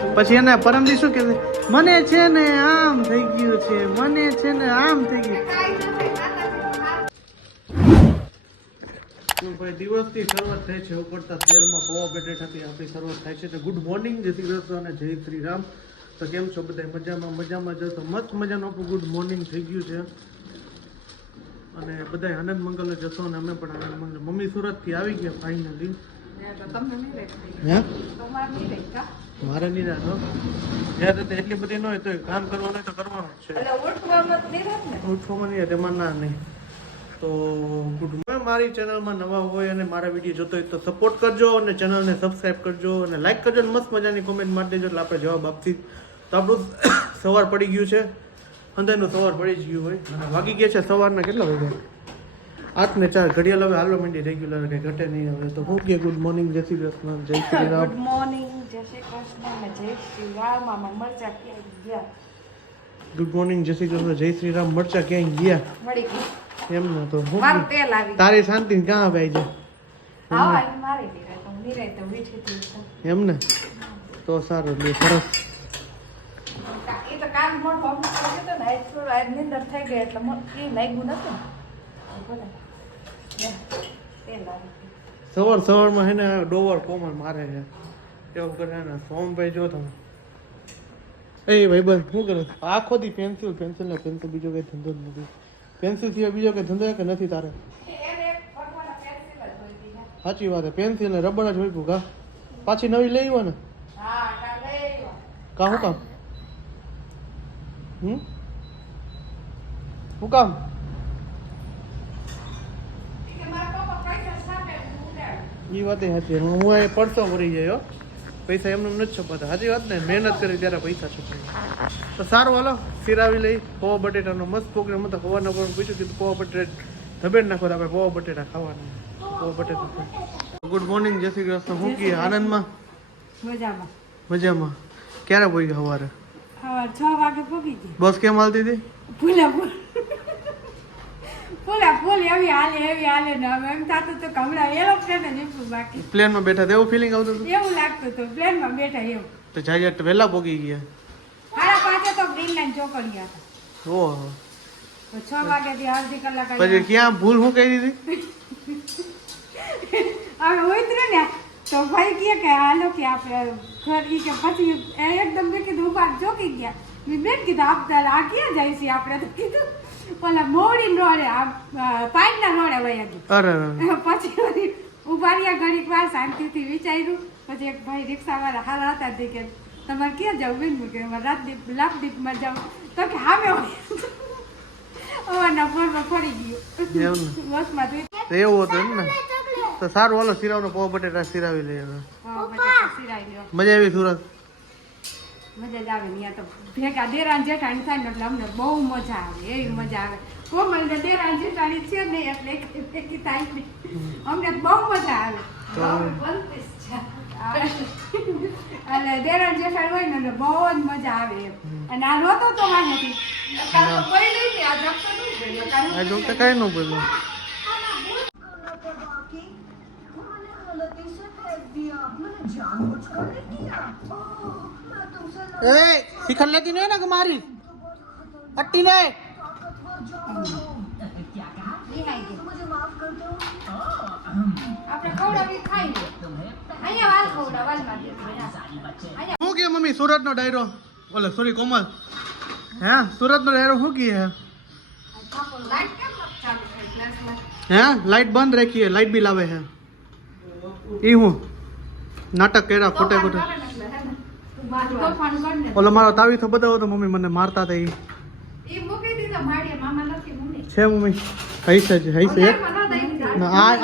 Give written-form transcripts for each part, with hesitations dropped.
પછી એને પરમદી શું કે મને છે ને આમ થઈ ગયું છે, મને છે ને આમ થઈ ગયું. ભાઈ દિવસની શરૂઆત થાય છે ઉપડતા શહેરમાં પૌવા બટેટાથી આપણી શરૂઆત થાય છે. તો ગુડ મોર્નિંગ, જય શ્રી કૃષ્ણ અને જય શ્રી રામ. તો કેમ છો બધા? મજામાં જ તો મસ્ત મજાનું આપણું ગુડ મોર્નિંગ થઈ ગયું છે અને બધા આનંદ મંગલ જશો અને અમે પણ આનંદ મંગલ. મમ્મી સુરતથી આવી ગયા ફાઇનલી. મારે નહીં રાખો જ્યારે એટલી બધી ન હોય તો કામ કરવાનું હોય તો કરવાનું જ છે. ઉઠવામાં નહીં તેમાં ના નહીં. તો ગુડ મોર્નિંગ. મારી ચેનલમાં નવા હોય અને મારા વિડીયો જોતો હોય તો સપોર્ટ કરજો અને ચેનલને સબસ્ક્રાઈબ કરજો અને લાઈક કરજો અને મસ્ત મજાની કોમેન્ટ મારી દેજો એટલે આપણે જવાબ આપતી. તો આપણું સવાર પડી ગયું છે, અંદરનું સવાર પડી જ ગયું હોય અને વાગી ગયા છે સવારના કેટલા વાગ્યા? 8:04. ઘડિયાળ હવે હાલવા માંડી રેગ્યુલર, કંઈ ઘટે નહીં હવે. તો હું કે ગુડ મોર્નિંગ, જય શ્રી કૃષ્ણ, જય શ્રી રામ. ગુડ મોર્નિંગ, જય શ્રી કૃષ્ણ અને જય શ્રી રામ. આમાં મરચા ક્યાંય ગયા? ગુડ મોર્નિંગ, જય શ્રી કૃષ્ણ, જય શ્રી રામ. મરચા ક્યાંય ગયા? મળી ગઈ. એમ ને તો હું મારું તેલ આવી તારી શાંતિ ક્યાં આવે છે? હા એ મારી દીકરા તો નિરાય તો વીઠી હતી એમ ને તો સારું લે, સરસ. એ તો કામ મોટો અમુક કરી તો ને આજ થોડું આજ નિંદર થઈ ગઈ એટલે એ લાગ્યું નતું બોલે તેલ આવી સવારમાં હે ને ડોવર કોમર મારે છે એવું કરે ને સોમભાઈ. જો તમે એ ભાઈ બસ શું કરે આખો દી પેન્સિલ ને પેન્સિલ, બીજો કઈ ધંધો જ નથી. પેન્સિલ સિવાય બીજો કઈ ધંધો કે નથી તારે? સાચી વાત છે, પેન્સિલ ને રબર જ હોય કા. પાછી નવી લઈ આવ્યો ને? કા શું કામ? શું કામ? એ વાત સાચી. હું એ પડતો ભરી જાય પૈસા એમને નથી છપાતા. સાચી વાત ને, મહેનત કરી ત્યારે પૈસા છપાય. તો સારું હાલો સિરાવી લઈ. પૌવા બટેટાનો મસ્ત પ્રોગ્રામ હતો. ખવાના પણ પૂછ્યું કે પૌવા બટેટા ધબેડ નાખો તો આપણે પૌવા બટેટા ખાવાના. પૌવા બટેટા. ગુડ મોર્નિંગ, જય શ્રી કૃષ્ણ. હું કી આનંદમાં? મજામાં. ક્યારે પોઈ સવારે? 6 વાગે પહોંચી ગઈ. બસ કેમ હાલતી હતી? ફૂલ એવી હાલે ને હવે એમ થતું તો કમળા એરોપ્લેન જ હતું બાકી. પ્લેનમાં બેઠા એવું ફિલિંગ આવતું હતું? એવું લાગતું હતું પ્લેનમાં બેઠા એવું. તો જાય વહેલા પોગી ગયા? 5:30 તો ગ્રીનલેન્ડ ચોકડીયા હતા. ઓહો. તો 6 વાગ્યાથી અડધી કલાક પછી ક્યાં ભૂલ શું કરી દીધી? હવે ઉતરે ને તો ભાઈ કે હાલો કે આપણે ઘર ઈ કે પછી એકદમ મેં કીધું ઉભા ચોકી ગયા. મેં બેન કીધું આપતા આ ક્યાં જાય છે આપણે? તો કીધું પેલા મોડી રોડે પાઇપના રોડે વયા ગયું. અરે પછી ઉભા રહ્યા ઘડીક વાર શાંતિથી વિચાર્યું. પછી એક ભાઈ રિક્ષાવાળા હારા હતા તે કે તમારે ક્યાં જવું? બેન કે રાજદીપ લાભદીપમાં જાઉં. તો કે હા મેં ઓના ફોનમાં પડી ગયું બસમાં. તો એવું હતું એમ ને? તો સારું હાલો સિરાવનો પૌવા બટેટા સિરાવી લઈએ. મજા આવી સુરત? મજા જ આવે ને તો ભેગા દેરાન જેઠાણી થાય ને એટલે અમને બહુ મજા આવે, એવી મજા આવે. કોમલ ને દેરાન જેઠાણી છે ને એટલે ભેગી થાય ને અમને બહુ મજા આવે. અને દેરાન જેઠાણી હોય ને બહુ જ મજા આવે એમ. અને આ રોતો તો માં નથી આ જોતા કઈ ન બોલ્યું. ए शिखर लेती नहीं ना तुम्हारी पट्टी ले શું કે મમ્મી સુરત નો ડાયરો? ઓલે સોરી કોમલ, હે સુરત નો ડાયરો શું કી હે લાઈટ બંધ રાખી હે, લાઈટ બિલ આવે હે. ઈ હું નાટક કર્યા ખોટે ખોટે. ઓલો મારો તાવીથો બતાવો તો મમ્મી મને મારતા હતા. છે મમ્મી હૈસે છે હૈસે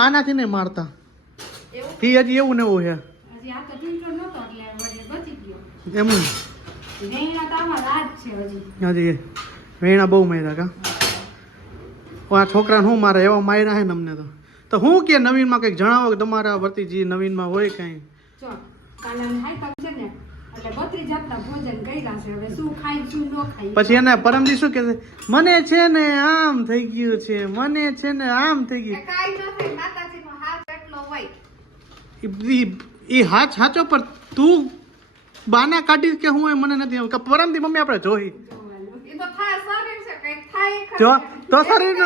આનાથી નહીં મારતા. ઈ હજી એવું ને એવું છે એમ હજી વેણા બહુ માર્યા કા. આ છોકરાને શું મારે એવા માર્યા હે ને અમને. તો હું કે નવીનમાં કંઈક જણાવો કે તમારા વર્તી જે નવીનમાં હોય કઈ? પછી એને પરમજી શું કે છે? મને છે ને આમ થઈ ગયું છે, મને છે ને આમ થઈ ગયું. એ હાથ સાચો પર તું બાના કાઢી કે હું હોય મને નથી આવડતું. પરમથી મમ્મી આપણે જોઈ એ તો થાય શરીર છે કંઈક થાય ખરું. જો તો શરીર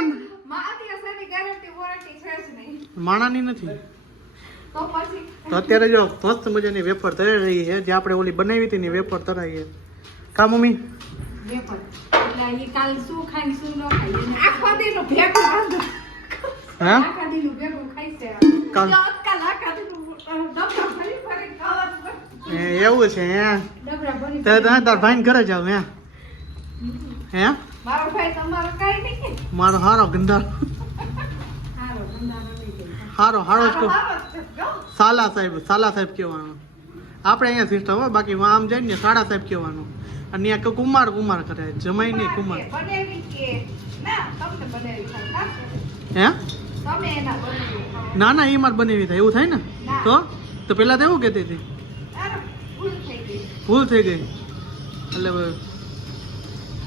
માથી અસરની ગેરંટી વોરંટી છે જ નહીં માણાની નથી. તો પછી તો અત્યારે જો મસ્ત મજાની વેફર તળી રહી છે, જે આપણે ઓલી બનાવી હતી ને વેફર તળાઈ કા મમ્મી? વેફર એટલે ઈ કાલ શું ખાઈ શું ન ખાઈ એને આખો દીનું ભેગું બાંધો. હા આખા દીનું ભેગું ખાઈ છે કાલ કાલ આખા દીનું ડબરા ભરી ભરી ખાવાનું. એવું છે હે? ડબરા ભરી તે તાર ભાઈ ઘરે જાવ હે? હે મારો ભાઈ તમારો કાઈ નહીં. મારો હારો ગંધાર હારો ધંધાનો નહીં કઈ. હારો હારો જ કહું. હારો જ છે, જો. સાલા સાહેબ કહેવાનું. આપણે અહીંયા સિસ્ટમ હોય, બાકી આમ જાય ને સાડા સાહેબ કહેવાનું. અને ત્યાં કુમાર કરે, જમાઈ નહીં કુમાર. બનાવી કે ના તમને બનાવી ખાવ હે તમે એના બનાવી ખાવ. ના એ માર બનેવી થાય એવું થાય ને? તો પેલા તો એવું કહેતી હતી, અરે ભૂલ થઈ ગઈ. ભૂલ થઈ ગઈ. એટલે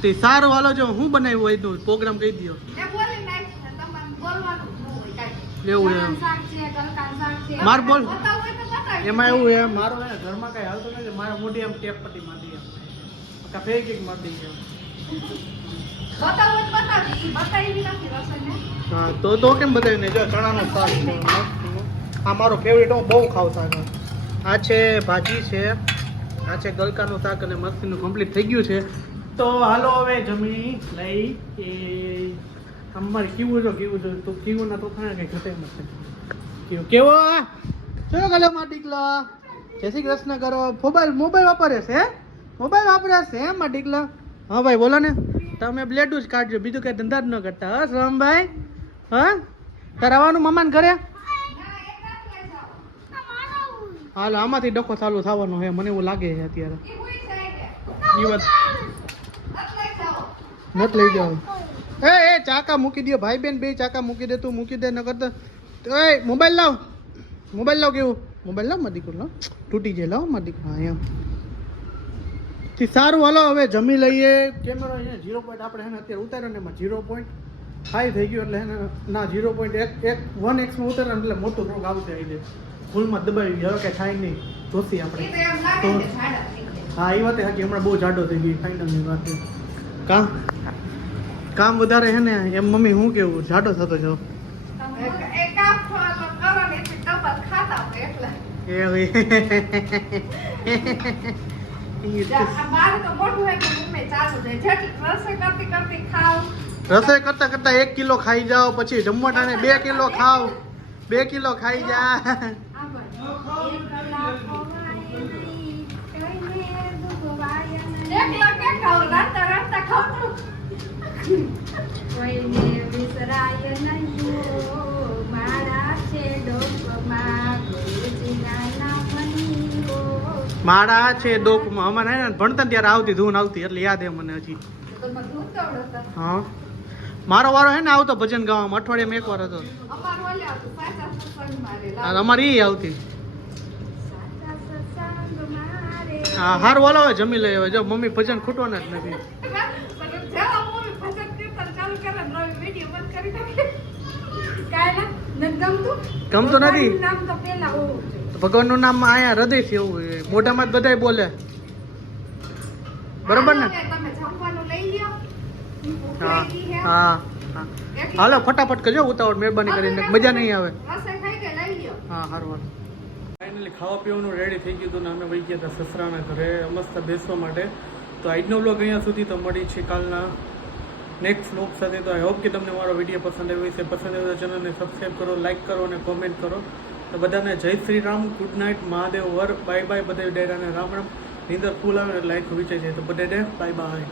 તે સારું હાલો, જો હું બનાવ્યું હોય તો પ્રોગ્રામ કહી દો. એ બોલી નાખ તમારે બોલવાનું ન હોય કાઈ. એવું ગલકાનું શાક છે, ગલકાનું શાક છે. માર બોલ. બતાવું હોય તો બતાવી. એમાં એવું છે, મારો હે ઘરમાં કઈ હાલતું નથી. મારા મોઢી આમ ટેપ પટ્ટી મારી કા ફેક મારી દઈ. બતાવું હોય તો બતાવી. ઈ બતાવી નથી રસોઈને. હા તો કેમ બતાવી ને? જો ચણાનું શાક છે. આ મારો ફેવરેટ, હું બહુ ખાવ શાક. આ છે ભાજી છે, આ છે ગલકાનું શાક અને મસ્તીનું કમ્પ્લીટ થઈ ગયું છે. તો હાલો હવે જમી લઈ. એ અમારે કેવું જો તો કેવું ના તો થાય કઈ ઘટે નથી. કેવો ચલો ગલો માં ટીકલા, જય શ્રી કૃષ્ણ કરો. મોબાઈલ વાપરે છે? મોબાઈલ વાપરે છે એમ માં ટીકલા? હા ભાઈ બોલો ને. તમે બ્લેડ જ કાઢજો, બીજું કઈ ધંધા જ ન કરતા. હા શ્રમભાઈ, હા તારે આવવાનું મમાન ઘરે? હાલો આમાંથી ડખો ચાલુ થવાનો હે, મને એવું લાગે છે અત્યારે. ઈ હુઈ જાય કે. ઈ વાત એટલે જાઓ. નથી લઈ જાવ. એ ચાકા મૂકી દો ભાઈ બેન, બે ચાકા મૂકી દે. તું મૂકી દે ન કરતા. એ મોબાઈલ લાવ કેવું? મોબાઈલ લાવ મારી દીકરો, લાવ તૂટી જાય. લાવ મારી દીકરો. હા એમ સારું હાલો હવે જમી લઈએ. કેમેરો અહીંયા 0 પોઈન્ટ આપણે એને અત્યારે ઉતાર્યો ને એમાં 0.5 થઈ ગયું. એટલે એને ના 0.1x માં ઉતાર્યો એટલે મોટું થોડુંક આવશે. આવી જાય ફૂલમાં દબાવી હવે કઈ થાય નહીં. જોશી આપણે. ઈ તો એમ લાગે છે ઝાડા થઈ ગયા. હા એ વાત હાકી, હમણાં બહુ જાડો થઈ ગઈ. ફાઇનલની વાત છે. કામ વધારે છે ને એમ મમ્મી હું કેવું જાડો થતો જાવ. એક કાપ ખોળો કરો ને એટલે ડબલ ખાતા હોય એટલે. આ મારું તો મોઢું હોય કે મમ્મી ચાલુ જાય. જેટલી રસોઈ કરતી ખાવ. રસોઈ કરતા 1 કિલો ખાઈ જાઓ, પછી જમવા ટાણે 2 કિલો ખાવ. 2 કિલો ખાઈ જા. આ બસ. એક કલાક ખવાય નહીં, કઈને દુખવાય નહીં. એકલો કે ખાવ, રાતા ખાવ. કોઈને વિસરાય નહીં ઓ, મારા છે ડોકમાં ગુરુજીના નામની ઓ. મારા છે ડોકમાં. અમારે ભણતા ત્યારે આવતી ધૂન આવતી એટલે યાદ હે મને હજી. તો મત ઉતાવળ હતા. હા મારો વારો હે ને આવતો ભજન ગાવામાં, અઠવાડિયામાં એકવાર હતો. અમારું ઓલે હતું સાચા સત્સંગમાં રે. અને અમારી એ આવતી. સાચા સત્સંગમાં રે. હા હારું હાલો હવે જમી લઈએ. હવે જો મમ્મી ભજન ખૂટવાના જ નથી. પણ જેવા મૂવી ભજન કીર્તન ચાલુ કરે ને રવિ વિડીયો બંધ કરી નાખે. કાંઈ ના, નથી ગમતું? ગમતું નથી. ભગવાનનું નામ તો પહેલા હોવું જોઈએ. ભગવાનનું નામ અહીંયા હૃદયથી એવું હોય. મોઢામાં જ બધાય બોલે. બરોબર ને? હાલો હવે તમે જમવાનું લઈ લ્યો. ભૂખ હા લાગી છે. હા હા હાલો ફટાફટ કરજો ઉતાવળ મહેરબાની કરીને, મજા નહીં આવે. રસોઈ ખાઈ કે લઈ લ્યો. હા સારું ફાઇનલી ખાવા પીવાનું રેડી થઈ ગયું હતું ને અમે વહી ગયા હતા સસરાના ઘરે મસ્ત બેસવા માટે. તો આજનો વ્લોગ અહીંયા સુધી. તો મળી છે કાલના નેક્સ્ટ વ્લોગ સાથે. તો આઈ હોપ કે તમને મારો વિડીયો પસંદ આવ્યો હશે. પસંદ આવ્યો તો ચેનલને સબસ્ક્રાઈબ કરો, લાઇક કરો અને કોમેન્ટ કરો. તો બધાને જય શ્રી રામ, ગુડ નાઇટ, મહાદેવ વર, બાય બાય. બધા ડેરાને રામ રામ. નીંદર ફૂલ આવે એટલે લાઈક વિચાઈ જાય. તો બધા બાય બાય.